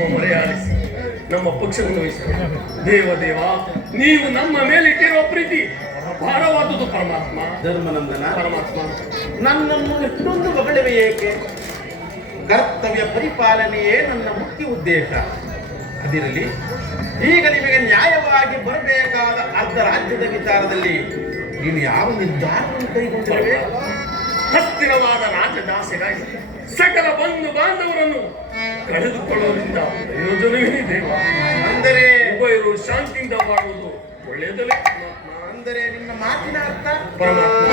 ನಮ್ಮ ಮರೆಯಾಡಿಸಿ ನಮ್ಮ ಪಕ್ಷವನ್ನು ವಹಿಸಿ ದೇವ ನೀವು ನಮ್ಮ ಮೇಲೆ ಇಟ್ಟಿರುವ ಪ್ರೀತಿ ಭಾರವಾದುದು ಪರಮಾತ್ಮ. ಧರ್ಮನಂದನ ಪರಮಾತ್ಮ, ನನ್ನನ್ನು ಇಷ್ಟೊಂದು ಹೊಗಳಿವೆ ಏಕೆ? ಕರ್ತವ್ಯ ಪರಿಪಾಲನೆಯೇ ನನ್ನ ಮುಖ್ಯ ಉದ್ದೇಶ. ಅದಿರಲಿ, ಈಗ ನಿಮಗೆ ನ್ಯಾಯವಾಗಿ ಬರಬೇಕಾದ ಅರ್ಧ ರಾಜ್ಯದ ವಿಚಾರದಲ್ಲಿ ನೀನು ಯಾವ ನಿರ್ಧಾರವನ್ನು ಕೈಗೊಂಡಿರುವೆ? ಹಸ್ತಿರವಾದ ರಾಜದಾಸೆಗಾಗಿ ಸಕಲ ಬಂಧು ಬಾಂಧವರನ್ನು ಕಳೆದುಕೊಳ್ಳುವುದರಿಂದ ಪ್ರಯೋಜನವೇ ದೇವ. ಅಂದರೆ ಉಭಯರು ಶಾಂತಿಯಿಂದ ಬಾಳುವುದು ಒಳ್ಳೆಯದಲ್ಲೇ ಅಂದರೆ ನಿನ್ನ ಮಾತಿನ ಅರ್ಥ ಪರಮಾತ್ಮ.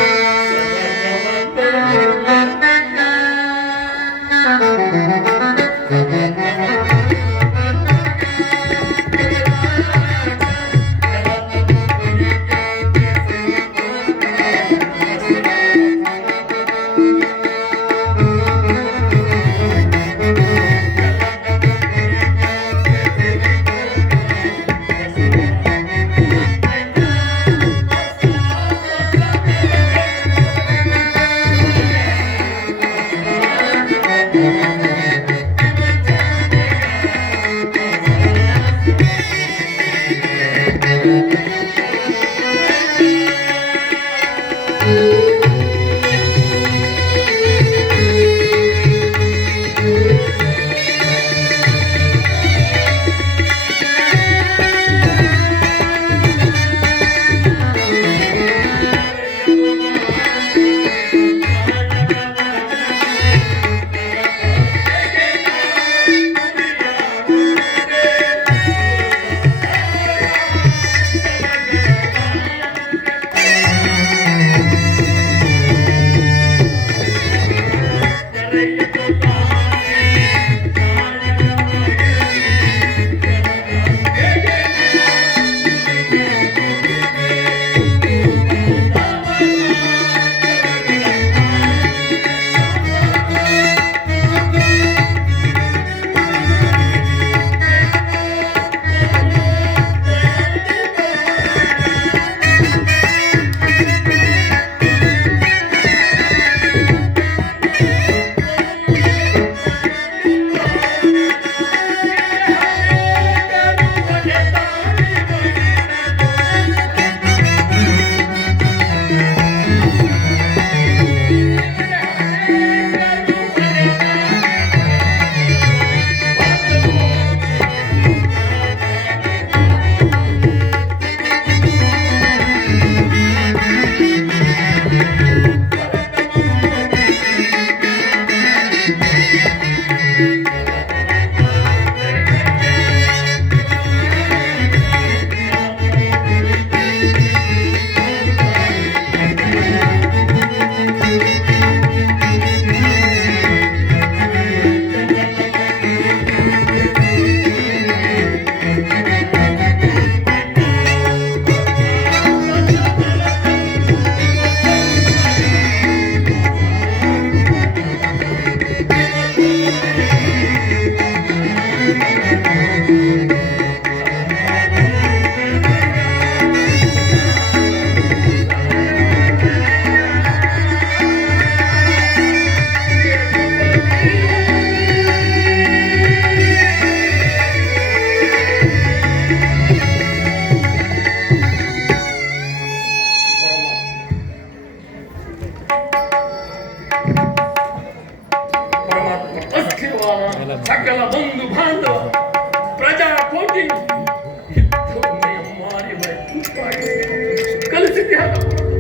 ಸಕಲ ಬಂಧು ಬಾಂಧವ ಪ್ರಜಾಕೋಟಿ ಕಲಿಸಿದ್ಯಾದ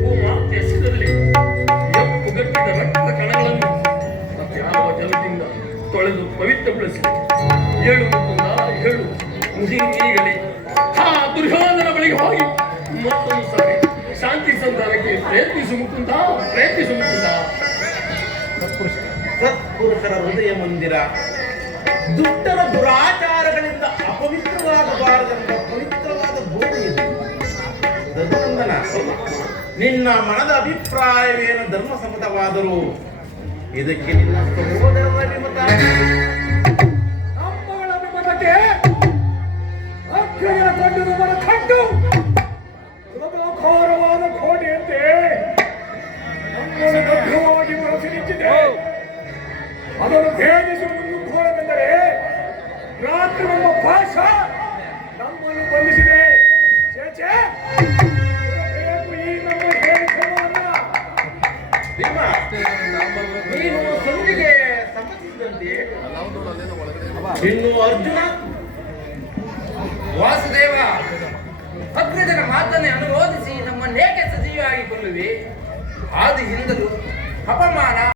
ಭೂಮಾತೆಯ ಸಿರದಲ್ಲಿ ಎಪ್ಪುಗಟ್ಟಿದ ರಕ್ತದ ಕಣಗಳನ್ನು ಯಾವ ಜಲದಿಂದ ತೊಳೆದು ಪವಿತ್ರಗೊಳಿಸಿದೆ. ಏಳು ಮುಕುಂದ ಏಳು ಮುಹಿಂಗೀಗಲಿ ಆ ದುರ್ಯೋಧನ ಬಳಿಗೆ ಹೋಗಿ ಮತ್ತೊಂದು ಸಾರಿ ಶಾಂತಿ ಸಂಧಾನಕ್ಕೆ ಪ್ರಯತ್ನಿಸು ಮುಕುಂದ, ಪ್ರಯತ್ನಿಸು ಮುಕುಂದ. ಸತ್ಪುರುಷರ ಹೃದಯ ಮಂದಿರ ದುಷ್ಟರ ದುರಾಚಾರಗಳಿಂದ ಅಪವಿತ್ರವಾಗಬಾರದೆಂಬ ಪವಿತ್ರವಾದ ಬೋಧನೆ ಇದೆ. ಧರ್ಮನಂದನ, ನಿನ್ನ ಮನದ ಅಭಿಪ್ರಾಯವೇನು ಧರ್ಮಸಮ್ಮತವಾದರೂ ಇದಕ್ಕೆ ನಿನ್ನ ಸಹೋದರರ ವಿಮತ. ನಮ್ಮಗಳ ವಿಮತಕ್ಕೆ ಅಕ್ಷಯ ಕಂಡು ಕಂಡು ಸುಲಭಾರವಾದ ಕೋಟೆಯಂತೆ ನಮ್ಮನ್ನು ಭದ್ರವಾಗಿ ಬಳಸಿ ನಿಂತಿದೆ. ಅದನ್ನು ಭೇದಿಸಿ ಮುಂದುವರೆದರೆ ರಾತ್ರಿ ಮತ್ತು ನಮ್ಮ ಭಾಷ ನಮ್ಮನ್ನು ಬಂಧಿಸಿದೆ. ಚೇಚೆ ಕೊಡಬೇಕು ಈ ನಮ್ಮ ಹೇಳಿಕೆಯನ್ನ. ಭೀಮ, ನೀನು ಸಂಧಿಗೆ ಸಮ್ಮತಿಸಿದಂತೆ ಇನ್ನು ಅರ್ಜುನ ವಾಸುದೇವ, ಅಗ್ರಜನ ಮಾತನ್ನೇ ಅನುಮೋದಿಸಿ ನಮ್ಮನ್ನೇಕೆ ಸಜೀವಿಯಾಗಿ ಕೊಲ್ಲುವೆ? ಆದಿಯಿಂದಲೂ ಅಪಮಾನ